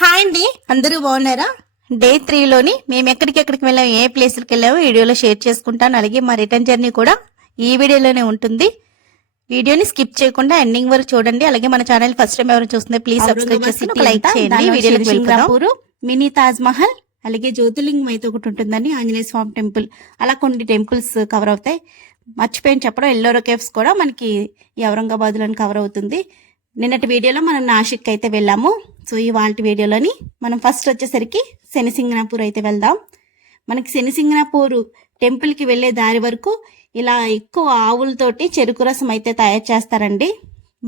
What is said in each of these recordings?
Hi అండి, అందరూ బాగున్నారా? డే 3లోని మేము ఎక్కడికి వెళ్ళాము, ఏ ప్లేస్కి వెళ్ళామో వీడియోలో షేర్ చేసుకుంటాను. అలాగే మా రిటర్న్ జర్నీ కూడా ఈ వీడియోలోనే ఉంటుంది. వీడియోని స్కిప్ చేయకుండా ఎండింగ్ వరకు చూడండి. అలాగే మన ఛానల్ ఫస్ట్ టైం ఎవరు చూస్తుంటే ప్లీజ్ సబ్స్క్రైబ్ చేసి ఒక లైక్ చేయండి. వీడియోలోకి వెళ్ళిపోదాం. మినీ తాజ్ మహల్, అలాగే జ్యోతిర్లింగం అయితే ఒకటి ఉంటుందండి, ఆంజనేయ స్వామి టెంపుల్, అలా కొన్ని టెంపుల్స్ కవర్ అవుతాయి. మర్చిపోయిన చెప్పడం, ఎల్లోరా కేవ్స్ కూడా మనకి ఈ ఔరంగాబాద్ లోని కవర్ అవుతుంది. నిన్నటి వీడియోలో మనం నాసిక్ అయితే వెళ్ళాము. సో ఇవాళ వీడియోలోని మనం ఫస్ట్ వచ్చేసరికి శనిసింగనాపూర్ అయితే వెళ్దాం. మనకి శనిసింగనాపూర్ టెంపుల్కి వెళ్ళే దారి వరకు ఇలా ఎక్కువ ఆవులతోటి చెరుకు రసం అయితే తయారు చేస్తారండి.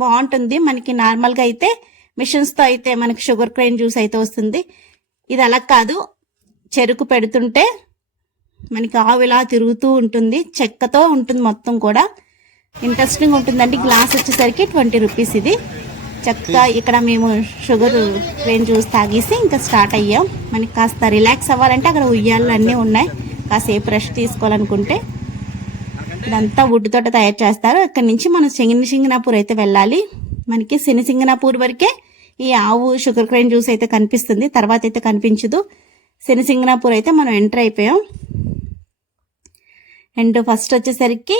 బాగుంటుంది. మనకి నార్మల్గా అయితే మిషన్స్తో అయితే మనకి షుగర్ క్రేన్ జ్యూస్ అయితే వస్తుంది. ఇది అలా కాదు, చెరుకు పెడుతుంటే మనకి ఆవు ఇలా తిరుగుతూ ఉంటుంది, చెక్కతో ఉంటుంది మొత్తం కూడా. ఇంట్రెస్టింగ్ ఉంటుందండి. గ్లాస్ వచ్చేసరికి 20 రూపీస్. ఇది చక్కగా ఇక్కడ మేము షుగర్ క్రేన్ జ్యూస్ తాగేసి ఇంకా స్టార్ట్ అయ్యాం. మనకి కాస్త రిలాక్స్ అవ్వాలంటే అక్కడ ఉయ్యాలు అన్నీ ఉన్నాయి. కాసేపు రెస్ట్ తీసుకోవాలనుకుంటే ఇదంతా వుడ్ తోట తయారు చేస్తారు. ఇక్కడ నుంచి మనం శనిసింగనాపూర్ అయితే వెళ్ళాలి. మనకి శనిసింగనాపూర్ వరకే ఈ ఆవు షుగర్ క్రేన్ జ్యూస్ అయితే కనిపిస్తుంది, తర్వాత అయితే కనిపించదు. శనిసింగనాపూర్ అయితే మనం ఎంటర్ అయిపోయాం. అండ్ ఫస్ట్ వచ్చేసరికి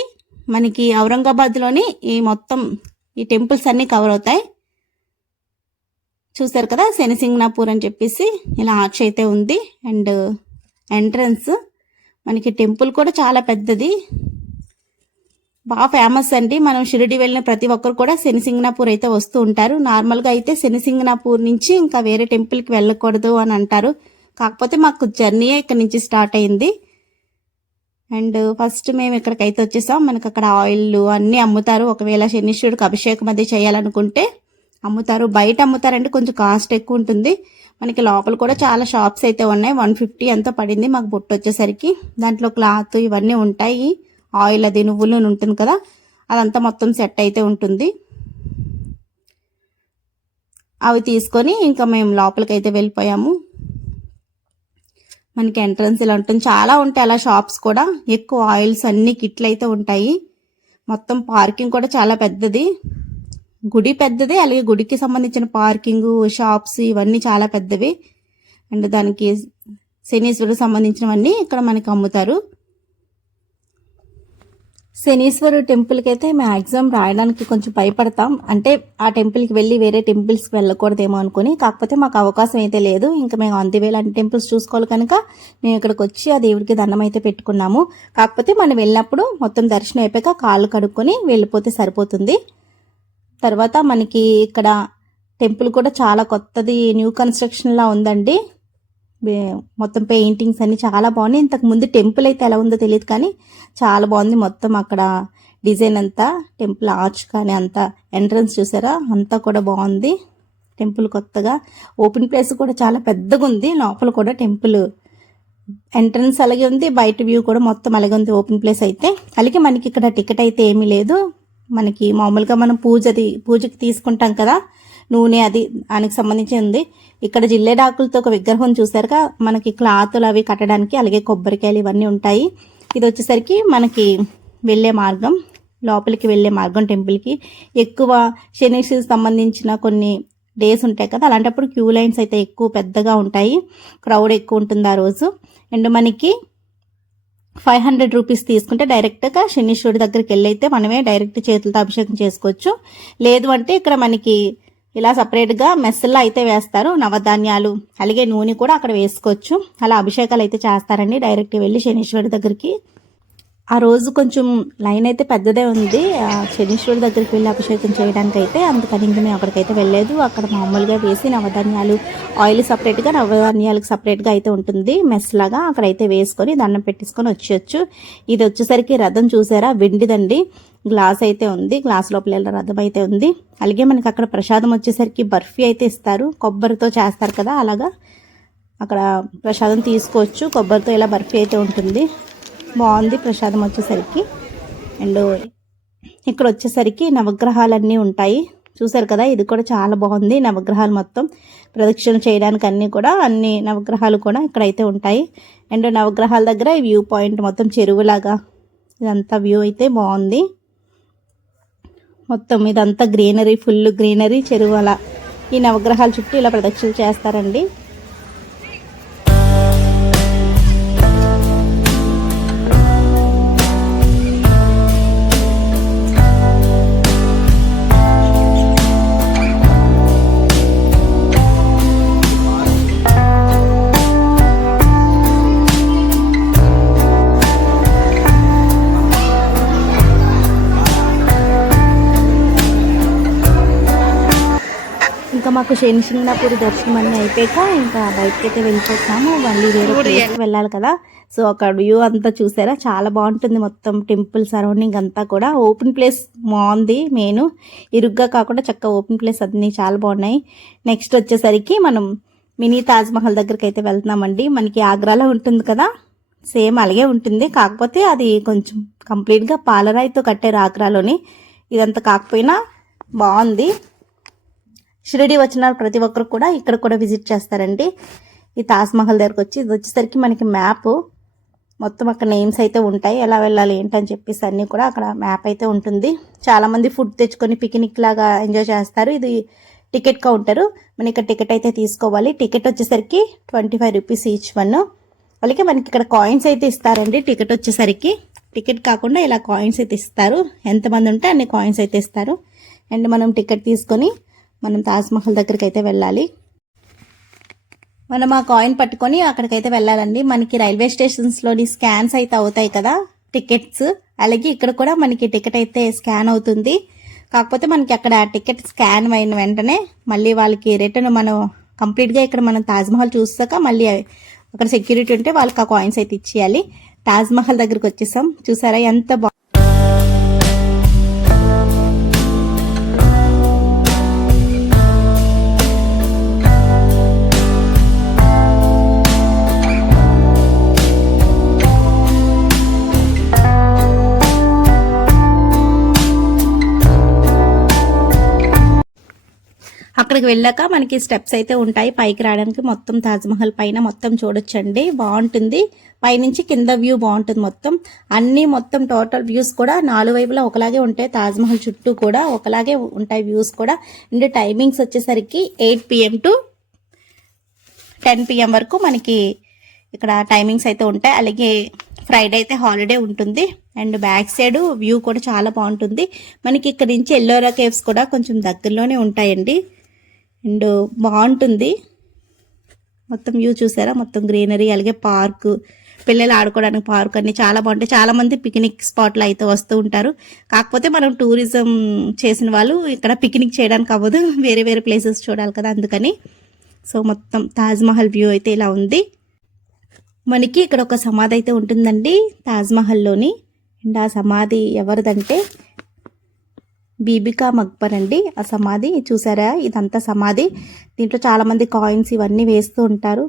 మనకి ఔరంగాబాద్లోని ఈ మొత్తం ఈ టెంపుల్స్ అన్నీ కవర్ అవుతాయి. చూసారు కదా, శనిసింగనాపూర్ అని చెప్పేసి ఇలా ఆర్చ్ అయితే ఉంది. అండ్ ఎంట్రన్స్ మనకి టెంపుల్ కూడా చాలా పెద్దది, బాగా ఫేమస్ అండి. మనం షిరిడి వెళ్ళిన ప్రతి ఒక్కరు కూడా శనిసింగనాపూర్ అయితే వస్తూ ఉంటారు. నార్మల్గా అయితే శనిసింగనాపూర్ నుంచి ఇంకా వేరే టెంపుల్కి వెళ్ళకూడదు అని అంటారు. కాకపోతే మాకు జర్నీ ఇక్కడ నుంచి స్టార్ట్ అయింది. అండ్ ఫస్ట్ మేము ఇక్కడికైతే వచ్చేసాం. మనకు అక్కడ ఆయిల్ అన్నీ అమ్ముతారు. ఒకవేళ శనీశ్వరుడికి అభిషేకం అది చేయాలనుకుంటే అమ్ముతారు. బయట అమ్ముతారంటే కొంచెం కాస్ట్ ఎక్కువ ఉంటుంది. మనకి లోపల కూడా చాలా షాప్స్ అయితే ఉన్నాయి. 150 అంతా పడింది మాకు బుట్ట వచ్చేసరికి. దాంట్లో క్లాత్ ఇవన్నీ ఉంటాయి. ఆయిల్ అది నువ్వులు ఉంటుంది కదా, అదంతా మొత్తం సెట్ అయితే ఉంటుంది. అవి తీసుకొని ఇంకా మేము లోపలికైతే వెళ్ళిపోయాము. మనకి ఎంట్రన్స్ ఇలా ఉంటుంది. చాలా ఉంటాయి అలా షాప్స్ కూడా. ఎక్కువ ఆయిల్స్ అన్ని కిట్లు అయితే ఉంటాయి. మొత్తం పార్కింగ్ కూడా చాలా పెద్దది. గుడి పెద్దది, అలాగే గుడికి సంబంధించిన పార్కింగ్, షాప్స్ ఇవన్నీ చాలా పెద్దవి. అండ్ దానికి శనీశ్వరుడు సంబంధించినవన్నీ ఇక్కడ మనకి అమ్ముతారు. శనీశ్వరుడు టెంపుల్కి అయితే మ్యాక్సిమం రాయడానికి కొంచెం భయపడతాం. అంటే ఆ టెంపుల్కి వెళ్ళి వేరే టెంపుల్స్కి వెళ్ళకూడదేమో అనుకుని. కాకపోతే మాకు అవకాశం అయితే లేదు. ఇంకా మేము అందివేళ అన్ని టెంపుల్స్ చూసుకోవాలి కనుక మేము ఇక్కడికి వచ్చి ఆ దేవుడికి దండం అయితే పెట్టుకున్నాము. కాకపోతే మనం వెళ్ళినప్పుడు మొత్తం దర్శనం అయిపోయాక కాళ్ళు కడుక్కొని వెళ్ళిపోతే సరిపోతుంది. తర్వాత మనకి ఇక్కడ టెంపుల్ కూడా చాలా కొత్తది, న్యూ కన్స్ట్రక్షన్లా ఉందండి. మొత్తం పెయింటింగ్స్ అన్ని చాలా బాగున్నాయి. ఇంతకు ముందు టెంపుల్ అయితే ఎలా ఉందో తెలియదు కానీ చాలా బాగుంది. మొత్తం అక్కడ డిజైన్ అంతా, టెంపుల్ ఆర్చ్ కానీ అంతా, ఎంట్రన్స్ చూసారా అంతా కూడా బాగుంది. టెంపుల్ కొత్తగా ఓపెన్ ప్లేస్ కూడా చాలా పెద్దగా ఉంది. లోపల కూడా టెంపుల్ ఎంట్రన్స్ అలాగే ఉంది, బయట వ్యూ కూడా మొత్తం అలాగే ఉంది ఓపెన్ ప్లేస్ అయితే. అలాగే మనకి ఇక్కడ టికెట్ అయితే ఏమీ లేదు. మనకి మామూలుగా మనం పూజకి తీసుకుంటాం కదా నూనె, అది దానికి సంబంధించి ఉంది. ఇక్కడ జిల్లేడాకులతో ఒక విగ్రహం చూసారుగా, మనకి క్లాతులు అవి కట్టడానికి, అలాగే కొబ్బరికాయలు ఇవన్నీ ఉంటాయి. ఇది వచ్చేసరికి మనకి వెళ్ళే మార్గం, లోపలికి వెళ్ళే మార్గం టెంపుల్కి. ఎక్కువ శనీశ్వరుడికి సంబంధించిన కొన్ని డేస్ ఉంటాయి కదా, అలాంటప్పుడు క్యూ లైన్స్ అయితే ఎక్కువ పెద్దగా ఉంటాయి, క్రౌడ్ ఎక్కువ ఉంటుంది ఆ రోజు. అండ్ మనకి 500 రూపీస్ తీసుకుంటే డైరెక్ట్గా శనీశ్వరుడి దగ్గరికి వెళ్ళైతే మనమే డైరెక్ట్ చేతులతో అభిషేకం చేసుకోవచ్చు. లేదు అంటే ఇక్కడ మనకి ఇలా సపరేట్గా మెస్సుల్లో అయితే వేస్తారు. నవధాన్యాలు అలాగే నూనె కూడా అక్కడ వేసుకోవచ్చు. అలా అభిషేకాలు అయితే చేస్తారండి డైరెక్ట్ వెళ్ళి శనీశ్వరుడి దగ్గరికి. ఆ రోజు కొంచెం లైన్ అయితే పెద్దదే ఉంది శనీశ్వరుడి దగ్గరికి వెళ్ళి అభిషేకం చేయడానికి అయితే. అందుకని ఇంకా మేము అక్కడికైతే వెళ్ళలేదు. అక్కడ మామూలుగా వేసి నవధాన్యాలు, ఆయిల్ సపరేట్గా, నవధాన్యాలకు సపరేట్గా అయితే ఉంటుంది మెస్ లాగా. అక్కడైతే వేసుకొని దండం పెట్టేసుకొని వచ్చేయచ్చు. ఇది వచ్చేసరికి రథం చూసారా, వెండిదండి. గ్లాస్ అయితే ఉంది, గ్లాస్ లోపల రథం అయితే ఉంది. అలాగే మనకి అక్కడ ప్రసాదం వచ్చేసరికి బర్ఫీ అయితే ఇస్తారు, కొబ్బరితో చేస్తారు కదా, అలాగా అక్కడ ప్రసాదం తీసుకోవచ్చు. కొబ్బరితో ఇలా బర్ఫీ అయితే ఉంటుంది, బాగుంది ప్రసాదం వచ్చేసరికి. అండ్ ఇక్కడ వచ్చేసరికి నవగ్రహాలన్నీ ఉంటాయి చూసారు కదా, ఇది కూడా చాలా బాగుంది. నవగ్రహాలు మొత్తం ప్రదక్షిణ చేయడానికి అన్ని నవగ్రహాలు కూడా ఇక్కడైతే ఉంటాయి. అండ్ నవగ్రహాల దగ్గర వ్యూ పాయింట్ మొత్తం చెరువులాగా ఇదంతా వ్యూ అయితే బాగుంది. మొత్తం ఇదంతా గ్రీనరీ, ఫుల్ గ్రీనరీ, చెరువు అలా ఈ నవగ్రహాల చుట్టూ ఇలా ప్రదక్షిణలు చేస్తారండి. ఇంకా మాకు శనిశింగణాపూర్ దర్శనం అన్నీ అయిపోయాక ఇంకా బయటకి అయితే వెళ్ళిపోతున్నాము. మళ్ళీ వేరే ప్లేస్కి వెళ్ళాలి కదా. సో అక్కడ వ్యూ అంతా చూసారా, చాలా బాగుంటుంది. మొత్తం టెంపుల్ సరౌండింగ్ అంతా కూడా ఓపెన్ ప్లేస్ బాగుంది. మెయిన్ ఇరుగ్గా కాకుండా చక్కగా ఓపెన్ ప్లేస్ అన్నీ చాలా బాగున్నాయి. నెక్స్ట్ వచ్చేసరికి మనం మినీ తాజ్మహల్ దగ్గరికి అయితే వెళ్తున్నామండి. మనకి ఆగ్రాలో ఉంటుంది కదా, సేమ్ అలాగే ఉంటుంది. కాకపోతే అది కొంచెం కంప్లీట్గా పాలరాయితో కట్టారు ఆగ్రాలోని. ఇదంతా కాకపోయినా బాగుంది. షిరిడి వచ్చిన ప్రతి ఒక్కరు కూడా ఇక్కడ కూడా విజిట్ చేస్తారండి. ఈ తాజ్మహల్ దగ్గరకు వచ్చి ఇది వచ్చేసరికి మనకి మ్యాప్ మొత్తం అక్కడ నేమ్స్ అయితే ఉంటాయి, ఎలా వెళ్ళాలి ఏంటని చెప్పేసి అన్నీ కూడా అక్కడ మ్యాప్ అయితే ఉంటుంది. చాలామంది ఫుడ్ తెచ్చుకొని పిక్నిక్ లాగా ఎంజాయ్ చేస్తారు. ఇది టికెట్ కౌంటరు. మన ఇక్కడ టికెట్ అయితే తీసుకోవాలి. టికెట్ వచ్చేసరికి 25 రూపీస్ ఈచ్ వన్. అలాగే మనకి ఇక్కడ కాయిన్స్ అయితే ఇస్తారండి. టికెట్ వచ్చేసరికి టికెట్ కాకుండా ఇలా కాయిన్స్ అయితే ఇస్తారు. ఎంతమంది ఉంటే అన్ని కాయిన్స్ అయితే ఇస్తారు. అండ్ మనం టికెట్ తీసుకొని మనం తాజ్మహల్ దగ్గరికి అయితే వెళ్ళాలి. మనం ఆ కాయిన్ పట్టుకొని అక్కడికైతే వెళ్ళాలండి. మనకి రైల్వే స్టేషన్స్లోని స్కాన్స్ అయితే అవుతాయి కదా టికెట్స్, అలాగే ఇక్కడ కూడా మనకి టికెట్ అయితే స్కాన్ అవుతుంది. కాకపోతే మనకి అక్కడ టికెట్ స్కాన్ అయిన వెంటనే మళ్ళీ వాళ్ళకి రిటర్న్ మనం కంప్లీట్గా ఇక్కడ మనం తాజ్మహల్ చూసాక మళ్ళీ అక్కడ సెక్యూరిటీ ఉంటే వాళ్ళకి ఆ కాయిన్స్ అయితే ఇచ్చేయాలి. తాజ్మహల్ దగ్గరికి వచ్చేసాం. చూసారా ఎంత అక్కడికి వెళ్ళాక మనకి స్టెప్స్ అయితే ఉంటాయి పైకి రావడానికి. మొత్తం తాజ్మహల్ పైన మొత్తం చూడొచ్చండి, బాగుంటుంది. పైనుంచి కింద వ్యూ బాగుంటుంది. మొత్తం టోటల్ వ్యూస్ కూడా 4 వైపులా ఒకలాగే ఉంటాయి. తాజ్మహల్ చుట్టూ కూడా ఒకలాగే ఉంటాయి వ్యూస్ కూడా. అండ్ టైమింగ్స్ వచ్చేసరికి 8 PM టు 10 PM వరకు మనకి ఇక్కడ టైమింగ్స్ అయితే ఉంటాయి. అలాగే ఫ్రైడే అయితే హాలిడే ఉంటుంది. అండ్ బ్యాక్ సైడ్ వ్యూ కూడా చాలా బాగుంటుంది. మనకి ఇక్కడ నుంచి ఎల్లోరా కేవ్స్ కూడా కొంచెం దగ్గరలోనే ఉంటాయండి. అండ్ బాగుంటుంది. మొత్తం వ్యూ చూసారా, మొత్తం గ్రీనరీ, అలాగే పార్క్, పిల్లలు ఆడుకోవడానికి పార్క్ అన్ని చాలా బాగుంటాయి. చాలా మంది పిక్నిక్ స్పాట్లు అయితే వస్తూ ఉంటారు. కాకపోతే మనం టూరిజం చేసిన వాళ్ళు ఇక్కడ పిక్నిక్ చేయడానికి అవ్వదు, వేరే వేరే ప్లేసెస్ చూడాలి కదా, అందుకని. సో మొత్తం తాజ్మహల్ వ్యూ అయితే ఇలా ఉంది. మనకి ఇక్కడ ఒక సమాధి అయితే ఉంటుందండి తాజ్మహల్లోని. అండ్ ఆ సమాధి ఎవరిదంటే బీబికా మక్బర్ అండి. ఆ సమాధి చూసారా, ఇదంతా సమాధి. దీంట్లో చాలామంది కాయిన్స్ ఇవన్నీ వేస్తూ ఉంటారు.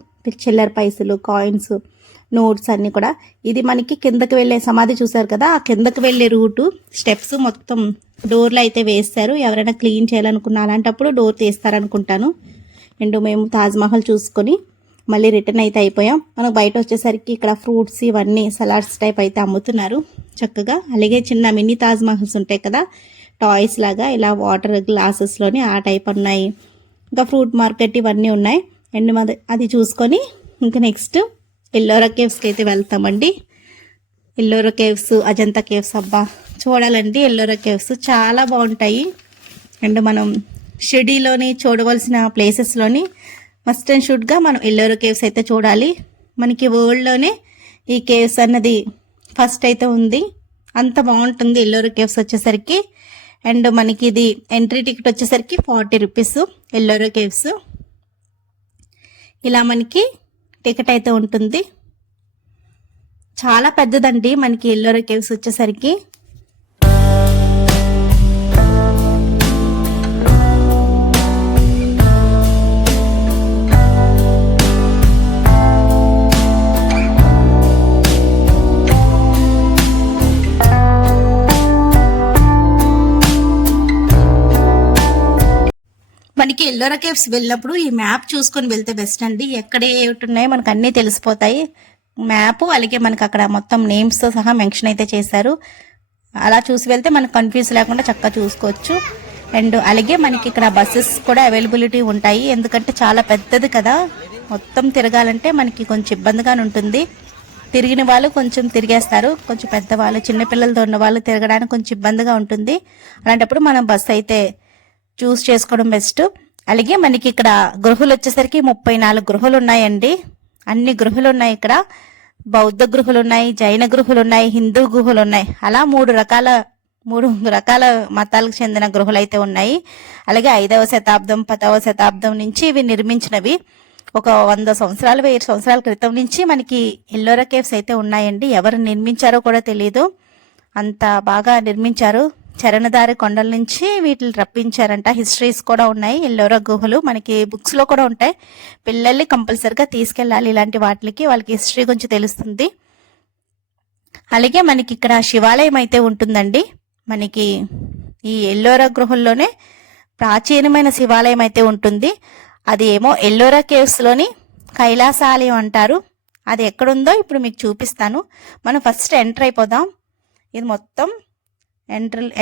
చిల్లర పైసలు, కాయిన్స్, నోట్స్ అన్నీ కూడా. ఇది మనకి కిందకి వెళ్ళే సమాధి చూసారు కదా, ఆ కిందకి వెళ్ళే రూటు స్టెప్స్ మొత్తం డోర్లు అయితే వేస్తారు. ఎవరైనా క్లీన్ చేయాలనుకున్నా అలాంటప్పుడు డోర్ తీస్తారనుకుంటాను. అండ్ మేము తాజ్మహల్ చూసుకొని మళ్ళీ రిటర్న్ అయితే అయిపోయాం. మనకు బయట వచ్చేసరికి ఇక్కడ ఫ్రూట్స్ ఇవన్నీ సలాడ్స్ టైప్ అయితే అమ్ముతున్నారు చక్కగా. అలాగే చిన్న మినీ తాజ్మహల్స్ ఉంటాయి కదా, టాయ్స్ లాగా, ఇలా వాటర్ గ్లాసెస్లోని ఆ టైప్ ఉన్నాయి. ఇంకా ఫ్రూట్ మార్కెట్ ఇవన్నీ ఉన్నాయి. అండ్ అది చూసుకొని ఇంకా నెక్స్ట్ ఎల్లోరా కేవ్స్కి అయితే వెళ్తామండి. ఎల్లోరా కేవ్స్, అజంతా కేవ్స్, అబ్బా చూడాలండి. ఎల్లోరా కేవ్స్ చాలా బాగుంటాయి. అండ్ మనం షిరిడీలోని చూడవలసిన ప్లేసెస్లోని మస్ట్ అండ్ షుడ్గా మనం ఎల్లోరా కేవ్స్ అయితే చూడాలి. మనకి వరల్డ్లోనే ఈ కేవ్స్ అన్నది ఫస్ట్ అయితే ఉంది. అంత బాగుంటుంది ఎల్లోరా కేవ్స్ వచ్చేసరికి. అండ్ మనకి ఇది ఎంట్రీ టికెట్ వచ్చేసరికి 40 రూపీస్ ఎల్లోరా కేవ్స్. ఇలా మనకి టికెట్ అయితే ఉంటుంది. చాలా పెద్దదండి మనకి ఎల్లోరా కేవ్స్ వచ్చేసరికి. మనకి ఎల్లోరా కేవ్స్ వెళ్ళినప్పుడు ఈ మ్యాప్ చూసుకొని వెళ్తే బెస్ట్ అండి. ఎక్కడ ఏమిటి ఉన్నాయో మనకు అన్నీ తెలిసిపోతాయి. మ్యాప్, అలాగే మనకు అక్కడ మొత్తం నేమ్స్తో సహా మెన్షన్ అయితే చేశారు. అలా చూసి వెళ్తే మనకు కన్ఫ్యూజ్ లేకుండా చక్కగా చూసుకోవచ్చు. అండ్ అలాగే మనకి ఇక్కడ బస్సెస్ కూడా అవైలబిలిటీ ఉంటాయి, ఎందుకంటే చాలా పెద్దది కదా, మొత్తం తిరగాలంటే మనకి కొంచెం ఇబ్బందిగానే ఉంటుంది. తిరిగిన వాళ్ళు కొంచెం తిరిగేస్తారు, కొంచెం పెద్దవాళ్ళు చిన్నపిల్లలతో ఉన్న వాళ్ళు తిరగడానికి కొంచెం ఇబ్బందిగా ఉంటుంది. అలాంటప్పుడు మనం బస్సు అయితే చూస్ చేసుకోవడం బెస్ట్. అలాగే మనకి ఇక్కడ గృహలు వచ్చేసరికి 34 గృహలు ఉన్నాయండి. అన్ని గృహలు ఉన్నాయి ఇక్కడ. బౌద్ధ గృహలు ఉన్నాయి, జైన గృహలు ఉన్నాయి, హిందూ గృహలు ఉన్నాయి. అలా మూడు రకాల మతాలకు చెందిన గృహలు అయితే ఉన్నాయి. అలాగే 5వ శతాబ్దం 10వ శతాబ్దం నుంచి ఇవి నిర్మించినవి. ఒక 100 సంవత్సరాలు 1000 సంవత్సరాల క్రితం నుంచి మనకి ఎల్లోరా కేవ్స్ అయితే ఉన్నాయండి. ఎవరు నిర్మించారో కూడా తెలియదు, అంత బాగా నిర్మించారు. చరణదారి కొండల నుంచి వీటిని రప్పించారంట. హిస్టరీస్ కూడా ఉన్నాయి ఎల్లోరా గుహలు, మనకి బుక్స్ లో కూడా ఉంటాయి. పిల్లల్ని కంపల్సరిగా తీసుకెళ్ళాలి ఇలాంటి వాటికి, వాళ్ళకి హిస్టరీ గురించి తెలుస్తుంది. అలాగే మనకి ఇక్కడ శివాలయం అయితే ఉంటుందండి. మనకి ఈ ఎల్లోరా గృహల్లోనే ప్రాచీనమైన శివాలయం అయితే ఉంటుంది. అది ఏమో ఎల్లోరా కేవ్స్ లోని కైలాసాలయం అంటారు. అది ఎక్కడుందో ఇప్పుడు మీకు చూపిస్తాను. మనం ఫస్ట్ ఎంటర్ అయిపోదాం. ఇది మొత్తం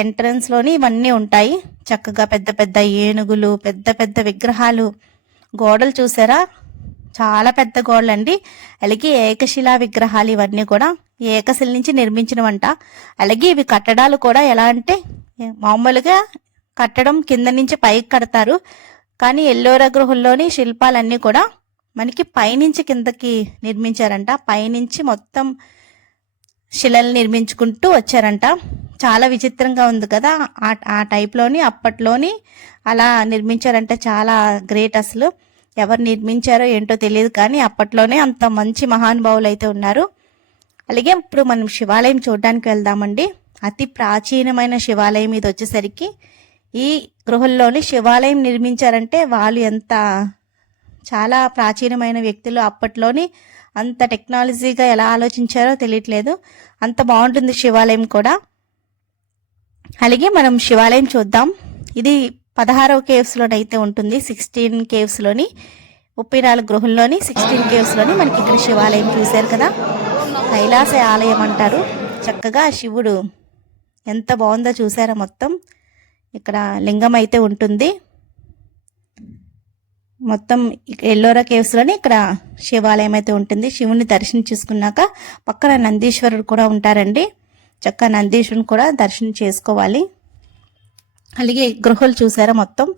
ఎంట్రన్స్ లోని ఇవన్నీ ఉంటాయి. చక్కగా పెద్ద పెద్ద ఏనుగులు, పెద్ద పెద్ద విగ్రహాలు, గోడలు చూసారా, చాలా పెద్ద గోడలు అండి. అలాగే ఏకశిలా విగ్రహాలు, ఇవన్నీ కూడా ఏకశిల నుంచి నిర్మించినవంట. అలాగే ఇవి కట్టడాలు కూడా ఎలా అంటే మామూలుగా కట్టడం కింద నుంచి పైకి కడతారు, కానీ ఎల్లోరా గృహల్లోని శిల్పాలన్నీ కూడా మనకి పైనుంచి కిందకి నిర్మించారంట. పైనుంచి మొత్తం శిలలు నిర్మించుకుంటూ వచ్చారంట. చాలా విచిత్రంగా ఉంది కదా, ఆ టైప్లోని అప్పట్లోని అలా నిర్మించారంటే చాలా గ్రేట్. అసలు ఎవరు నిర్మించారో ఏంటో తెలియదు, కానీ అప్పట్లోనే అంత మంచి మహానుభావులు అయితే ఉన్నారు. అలాగే ఇప్పుడు మనం శివాలయం చూడడానికి వెళ్దామండి. అతి ప్రాచీనమైన శివాలయం ఇది వచ్చేసరికి. ఈ గృహల్లోని శివాలయం నిర్మించారంటే వాళ్ళు ఎంత చాలా ప్రాచీనమైన వ్యక్తులు. అప్పట్లోని అంత టెక్నాలజీగా ఎలా ఆలోచించారో తెలియట్లేదు, అంత బాగుంటుంది శివాలయం కూడా. అలాగే మనం శివాలయం చూద్దాం. ఇది 16వ కేవ్స్లోనైతే ఉంటుంది. 16 కేవ్స్లోని 34 గృహల్లోని 16 కేవ్స్లోని మనకి ఇక్కడ శివాలయం చూశారు కదా, కైలాస ఆలయం అంటారు. చక్కగా శివుడు ఎంత బాగుందో చూసారా. మొత్తం ఇక్కడ లింగం అయితే ఉంటుంది. మొత్తం ఎల్లోరా కేవ్స్లోని ఇక్కడ శివాలయం అయితే ఉంటుంది. శివుని దర్శనం చేసుకున్నాక పక్కన నందీశ్వరుడు కూడా ఉంటారండి. చక్కగా నందీశ్వరుని కూడా దర్శనం చేసుకోవాలి. అలాగే గృహలు చూసారా మొత్తం.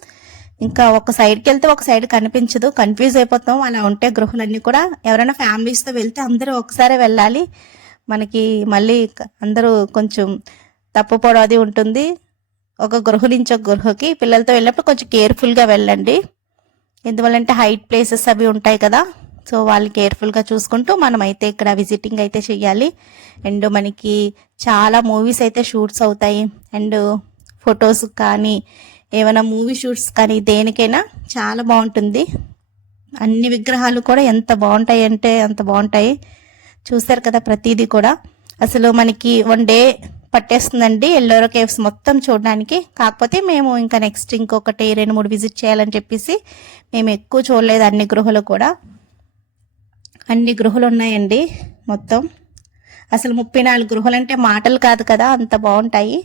ఇంకా ఒక సైడ్కి వెళ్తే ఒక సైడ్ కనిపించదు, కన్ఫ్యూజ్ అయిపోతాం. అలా ఉంటే గృహలన్నీ కూడా ఎవరైనా ఫ్యామిలీస్తో వెళ్తే అందరూ ఒకసారి వెళ్ళాలి. మనకి మళ్ళీ అందరూ కొంచెం తప్పుపోవడం అది ఉంటుంది. ఒక గృహ నుంచి ఒక గృహకి పిల్లలతో వెళ్ళినప్పుడు కొంచెం కేర్ఫుల్గా వెళ్ళండి. ఎందువల్లంటే హైట్ ప్లేసెస్ అవి ఉంటాయి కదా, సో వాళ్ళు కేర్ఫుల్గా చూసుకుంటూ మనం అయితే ఇక్కడ విజిటింగ్ అయితే చెయ్యాలి. అండ్ మనకి చాలా మూవీస్ అయితే షూట్స్ అవుతాయి. అండ్ ఫొటోస్ కానీ ఏమైనా మూవీ షూట్స్ కానీ దేనికైనా చాలా బాగుంటుంది. అన్ని విగ్రహాలు కూడా ఎంత బాగుంటాయి అంటే అంత బాగుంటాయి. చూస్తారు కదా ప్రతిదీ కూడా. అసలు మనకి 1 డే పట్టేస్తుందండి ఎల్లోరా కేవ్స్ మొత్తం చూడడానికి. కాకపోతే మేము ఇంకా నెక్స్ట్ ఇంకొకటి 2-3 విజిట్ చేయాలని చెప్పేసి మేము ఎక్కువ చూడలేదు. అన్ని గృహలు కూడా అన్ని గృహలు ఉన్నాయండి మొత్తం. అసలు 34 గృహలు అంటే మాటలు కాదు కదా, అంత బాగుంటాయి.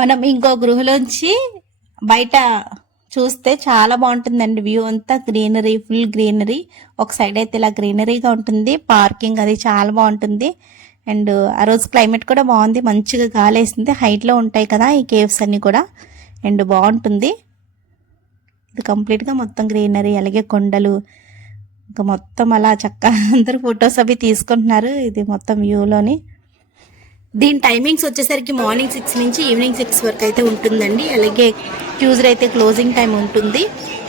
మనం ఇంకో గృహలోంచి బయట చూస్తే చాలా బాగుంటుందండి. వ్యూ అంతా గ్రీనరీ, ఫుల్ గ్రీనరీ. ఒక సైడ్ అయితే ఇలా గ్రీనరీగా ఉంటుంది, పార్కింగ్ అది చాలా బాగుంటుంది. అండ్ ఆ రోజు క్లైమేట్ కూడా బాగుంది, మంచిగా గాలి వేసింది. హైట్లో ఉంటాయి కదా ఈ కేవ్స్ అన్ని కూడా, అండ్ బాగుంటుంది. ఇది కంప్లీట్గా మొత్తం గ్రీనరీ, అలాగే కొండలు, ఇంకా మొత్తం అలా చక్కగా అందరూ ఫొటోస్ అవి తీసుకుంటున్నారు ఇది మొత్తం వ్యూలోని. దీని టైమింగ్స్ వచ్చేసరికి మార్నింగ్ 6 నుంచి ఈవినింగ్ 6 వరకు అయితే ఉంటుందండి. అలాగే ట్యూస్డే అయితే క్లోజింగ్ టైం ఉంటుంది.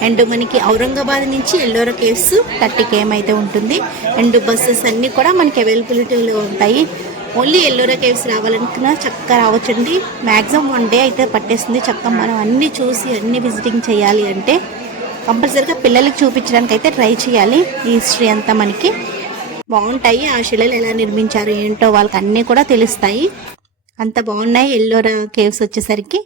అండ్ మనకి ఔరంగాబాద్ నుంచి ఎల్లోరా కేవ్స్ 30 km అయితే ఉంటుంది. అండ్ బస్సెస్ అన్నీ కూడా మనకి అవైలబిలిటీలో ఉంటాయి. ఓన్లీ ఎల్లోరా కేవ్స్ రావాలనుకున్నా చక్కగా రావచ్చండి. మ్యాక్సిమం 1 డే అయితే పట్టేస్తుంది. చక్కగా మనం అన్నీ చూసి అన్ని విజిటింగ్ చేయాలి అంటే కంపల్సరీగా పిల్లలకి చూపించడానికి అయితే ట్రై చేయాలి. ఈ హిస్టరీ అంతా మనకి బాగుంటాయి. ఆ శిలలు ఎలా నిర్మించారు ఏంటో వాళ్ళకి అన్నీ కూడా తెలుస్తాయి. అంత బాగున్నాయి ఎల్లోరా కేవ్స్ వచ్చేసరికి.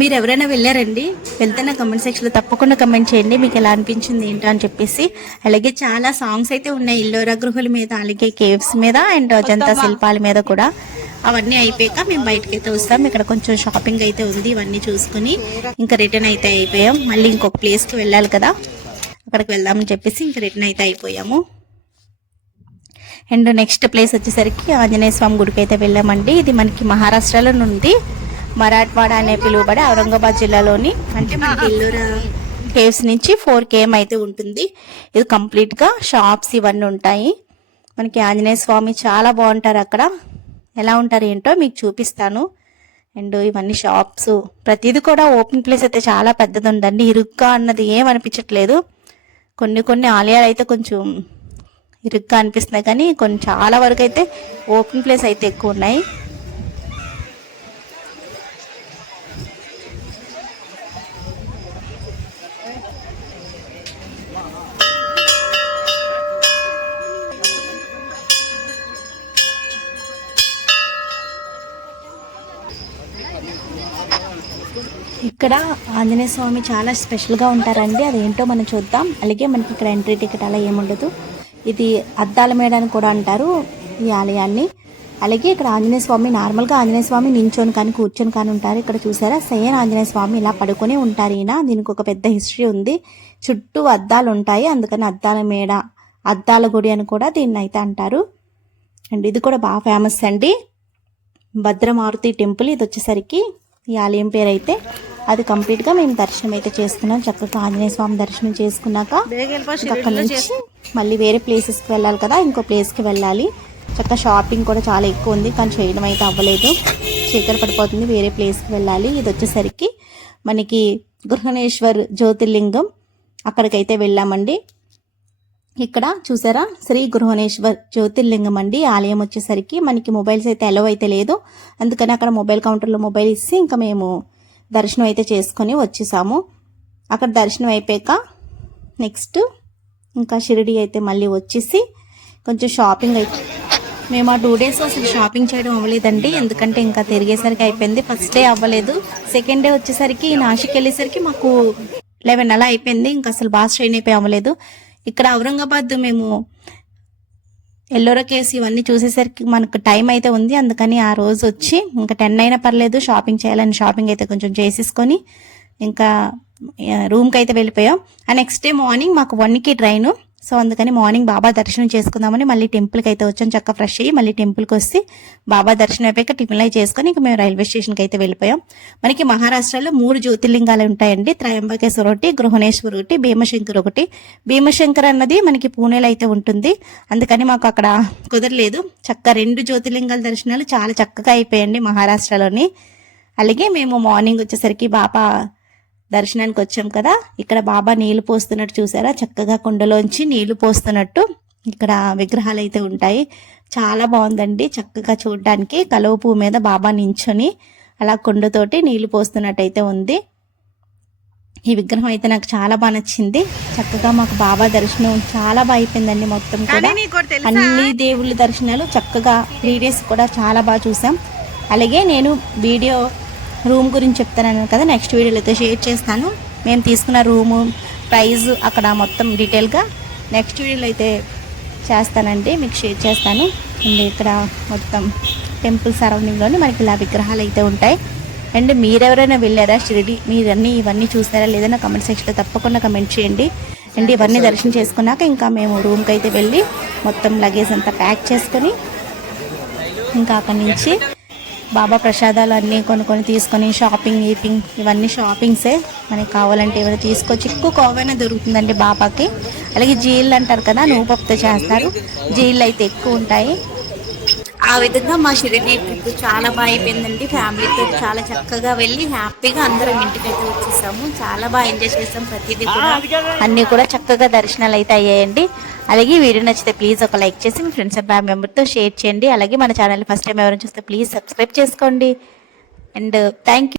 మీరు ఎవరైనా వెళ్ళారండి? వెళ్తే నా కమెంట్ సెక్షన్లో తప్పకుండా కమెంట్ చేయండి మీకు ఎలా అనిపించింది ఏంటో అని చెప్పేసి. అలాగే చాలా సాంగ్స్ అయితే ఉన్నాయి ఎల్లోరా గృహల మీద, అలాగే కేవ్స్ మీద అండ్ అజంతా శిల్పాల మీద కూడా. అవన్నీ అయిపోయాక మేము బయటకు అయితే వస్తాం. ఇక్కడ కొంచెం షాపింగ్ అయితే ఉంది. ఇవన్నీ చూసుకుని ఇంకా రిటర్న్ అయితే అయిపోయాం. మళ్ళీ ఇంకొక ప్లేస్కి వెళ్ళాలి కదా, అక్కడికి వెళ్దామని చెప్పేసి ఇంకా రిటర్న్ అయితే అయిపోయాము. అండ్ నెక్స్ట్ ప్లేస్ వచ్చేసరికి ఆంజనేయ స్వామి గుడికి అయితే వెళ్ళామండి. ఇది మనకి మహారాష్ట్రలో నుండి మరాఠ్వాడ అనే పిలువబడే ఔరంగాబాద్ జిల్లాలోని, అంటే మనకి ఎల్లోరా కేవ్స్ నుంచి 4 km అయితే ఉంటుంది. ఇది కంప్లీట్గా షాప్స్ ఇవన్నీ ఉంటాయి. మనకి ఆంజనేయ స్వామి చాలా బాగుంటారు. అక్కడ ఎలా ఉంటారు ఏంటో మీకు చూపిస్తాను. అండ్ ఇవన్నీ షాప్స్, ప్రతిదీ కూడా ఓపెన్ ప్లేస్ అయితే చాలా పెద్దది ఉందండి. ఇరుగ్గా అన్నది ఏం అనిపించట్లేదు. కొన్ని ఆలయాలు అయితే కొంచెం ఇరుగ్గా అనిపిస్తున్నాయి, కానీ కొన్ని చాలా వరకు అయితే ఓపెన్ ప్లేస్ అయితే ఎక్కువ ఉన్నాయి. ఇక్కడ ఆంజనేయ స్వామి చాలా స్పెషల్గా ఉంటారండి. అదేంటో మనం చూద్దాం. అలాగే మనకి ఇక్కడ ఎంట్రీ టికెట్ అలా ఏముండదు. ఇది అద్దాల మేడ అని కూడా అంటారు ఈ ఆలయాన్ని. అలాగే ఇక్కడ ఆంజనేయ స్వామి, నార్మల్గా ఆంజనేయ స్వామి నించొని కానీ కూర్చొని కానీ ఉంటారు. ఇక్కడ చూసారా సేమ్ ఆంజనేయ స్వామి ఇలా పడుకొని ఉంటారు ఈయన. దీనికి ఒక పెద్ద హిస్టరీ ఉంది. చుట్టూ అద్దాలు ఉంటాయి, అందుకని అద్దాల మేడ, అద్దాల గుడి అని కూడా దీన్ని అయితే అంటారు. అండ్ ఇది కూడా బాగా ఫేమస్ అండి, భద్రమారుతి టెంపుల్. ఇది వచ్చేసరికి ఈ ఆలయం పేరు అయితే. అది కంప్లీట్గా మేము దర్శనం అయితే చేసుకున్నాం. చక్కగా ఆంజనేయ స్వామి దర్శనం చేసుకున్నాక అక్కడ నుంచి మళ్ళీ వేరే ప్లేసెస్కి వెళ్ళాలి కదా, ఇంకో ప్లేస్కి వెళ్ళాలి. చక్కగా షాపింగ్ కూడా చాలా ఎక్కువ ఉంది, కానీ చేయడం అయితే అవ్వలేదు. చీకటి పడిపోతుంది, వేరే ప్లేస్కి వెళ్ళాలి. ఇది వచ్చేసరికి మనకి గృహణేశ్వర్ జ్యోతిర్లింగం, అక్కడికైతే వెళ్ళామండి. ఇక్కడ చూసారా శ్రీ గృహణేశ్వర్ జ్యోతిర్లింగం అండి. ఆలయం వచ్చేసరికి మనకి మొబైల్స్ అయితే అలౌ అయితే లేదు, అందుకని అక్కడ మొబైల్ కౌంటర్లో మొబైల్ ఇచ్చి ఇంకా మేము దర్శనం అయితే చేసుకొని వచ్చేసాము. అక్కడ దర్శనం అయిపోయాక నెక్స్ట్ ఇంకా షిరిడి అయితే మళ్ళీ వచ్చేసి కొంచెం షాపింగ్ అయితే మేము ఆ 2 days అసలు షాపింగ్ చేయడం అవ్వలేదండి, ఎందుకంటే ఇంకా తిరిగేసరికి అయిపోయింది. ఫస్ట్ డే అవ్వలేదు, సెకండ్ డే వచ్చేసరికి నాసిక్ వెళ్ళేసరికి మాకు 11 అలా అయిపోయింది. ఇంకా అసలు బాగా స్ట్రెయిన్ అయిపోయి అవ్వలేదు. ఇక్కడ ఔరంగాబాద్ మేము ఎల్లోరా కేవ్స్ ఇవన్నీ చూసేసరికి మనకు టైం అయితే ఉంది, అందుకని ఆ రోజు వచ్చి ఇంకా 10 అయినా పర్లేదు షాపింగ్ చేయాలని షాపింగ్ అయితే కొంచెం చేసేసుకొని ఇంకా రూమ్కి అయితే వెళ్ళిపోయాం. ఆ నెక్స్ట్ డే మార్నింగ్ మాకు 1కి ట్రైను, సో అందుకని మార్నింగ్ బాబా దర్శనం చేసుకుందామని మళ్ళీ టెంపుల్కి అయితే వచ్చాం. చక్కగా ఫ్రెష్ అయ్యి మళ్ళీ టెంపుల్కి వచ్చి బాబా దర్శనం అయిపోయాక టిఫిన్ అయి చేసుకొని ఇంకా మేము రైల్వే స్టేషన్కి అయితే వెళ్ళిపోయాం. మనకి మహారాష్ట్రలో 3 జ్యోతిర్లింగాలు ఉంటాయండి, త్రయంబకేశ్వర్ ఒకటి, గృహణేశ్వర్ ఒకటి, భీమశంకర్ ఒకటి. భీమశంకర్ అన్నది మనకి పూణేలో అయితే ఉంటుంది, అందుకని మాకు అక్కడ కుదరలేదు. చక్కగా 2 జ్యోతిర్లింగాల దర్శనాలు చాలా చక్కగా అయిపోయాయండి మహారాష్ట్రలోని. అలాగే మేము మార్నింగ్ వచ్చేసరికి బాబా దర్శనానికి వచ్చాం కదా, ఇక్కడ బాబా నీళ్లు పోస్తున్నట్టు చూసారా, చక్కగా కుండలోంచి నీళ్లు పోస్తున్నట్టు ఇక్కడ విగ్రహాలు అయితే ఉంటాయి. చాలా బాగుందండి, చక్కగా చూడడానికి. కలువ పువ్వు మీద బాబా నించొని అలా కుండతోటి నీళ్లు పోస్తున్నట్టయితే ఉంది. ఈ విగ్రహం అయితే నాకు చాలా బాగా నచ్చింది. చక్కగా మాకు బాబా దర్శనం చాలా బాగా అయిపోయిందండి. మొత్తం కూడా అన్ని దేవుళ్ళ దర్శనాలు చక్కగా 3 days కూడా చాలా బాగా చూసాం. అలాగే నేను వీడియో రూమ్ గురించి చెప్తాను కదా, నెక్స్ట్ వీడియోలో అయితే షేర్ చేస్తాను. మేము తీసుకున్న రూము ప్రైస్ అక్కడ మొత్తం డీటెయిల్గా నెక్స్ట్ వీడియోలో అయితే చేస్తానండి, మీకు షేర్ చేస్తాను. అండ్ ఇక్కడ మొత్తం టెంపుల్ సరౌండింగ్లోనే మనకి ఇలా విగ్రహాలు అయితే ఉంటాయి. అండ్ మీరెవరైనా వెళ్ళారా షిరిడి, మీరన్నీ ఇవన్నీ చూసారా లేదన్నా కమెంట్ సెక్షన్లో తప్పకుండా కమెంట్ చేయండి. అండ్ ఇవన్నీ దర్శనం చేసుకున్నాక ఇంకా మేము రూమ్కి అయితే వెళ్ళి మొత్తం లగేజ్ అంతా ప్యాక్ చేసుకొని ఇంకా అక్కడి నుంచి బాబా ప్రసాదాలు అన్నీ కొన్ని తీసుకొని షాపింగ్ ఇవన్నీ షాపింగ్సే. మనకి కావాలంటే ఏమైనా తీసుకోవచ్చు. ఎక్కువ కోవైనా దొరుకుతుందండి బాబాకి. అలాగే జీళ్ళు అంటారు కదా, నువ్వుపప్పుతో చేస్తారు. జీళ్ళు అయితే ఎక్కువ ఉంటాయి. ఆ విధంగా మా షిరిడి ట్రిప్ చాలా బాగా అయిపోయిందండి. ఫ్యామిలీతో చాలా చక్కగా వెళ్ళి హ్యాపీగా అందరం ఇంటికి అయితే వచ్చేసాము. చాలా బాగా ఎంజాయ్ చేసాం. ప్రతిదీ కూడా అన్నీ కూడా చక్కగా దర్శనాలు అయితే అయ్యాయండి. అలాగే వీడియో నచ్చితే ప్లీజ్ ఒక లైక్ చేసి మీ ఫ్రెండ్స్ అండ్ ఫ్యామిలీ మెంబర్తో షేర్ చేయండి. అలాగే మన ఛానల్ ఫస్ట్ టైం ఎవరైనా చూస్తే ప్లీజ్ సబ్స్క్రైబ్ చేసుకోండి. And thank you.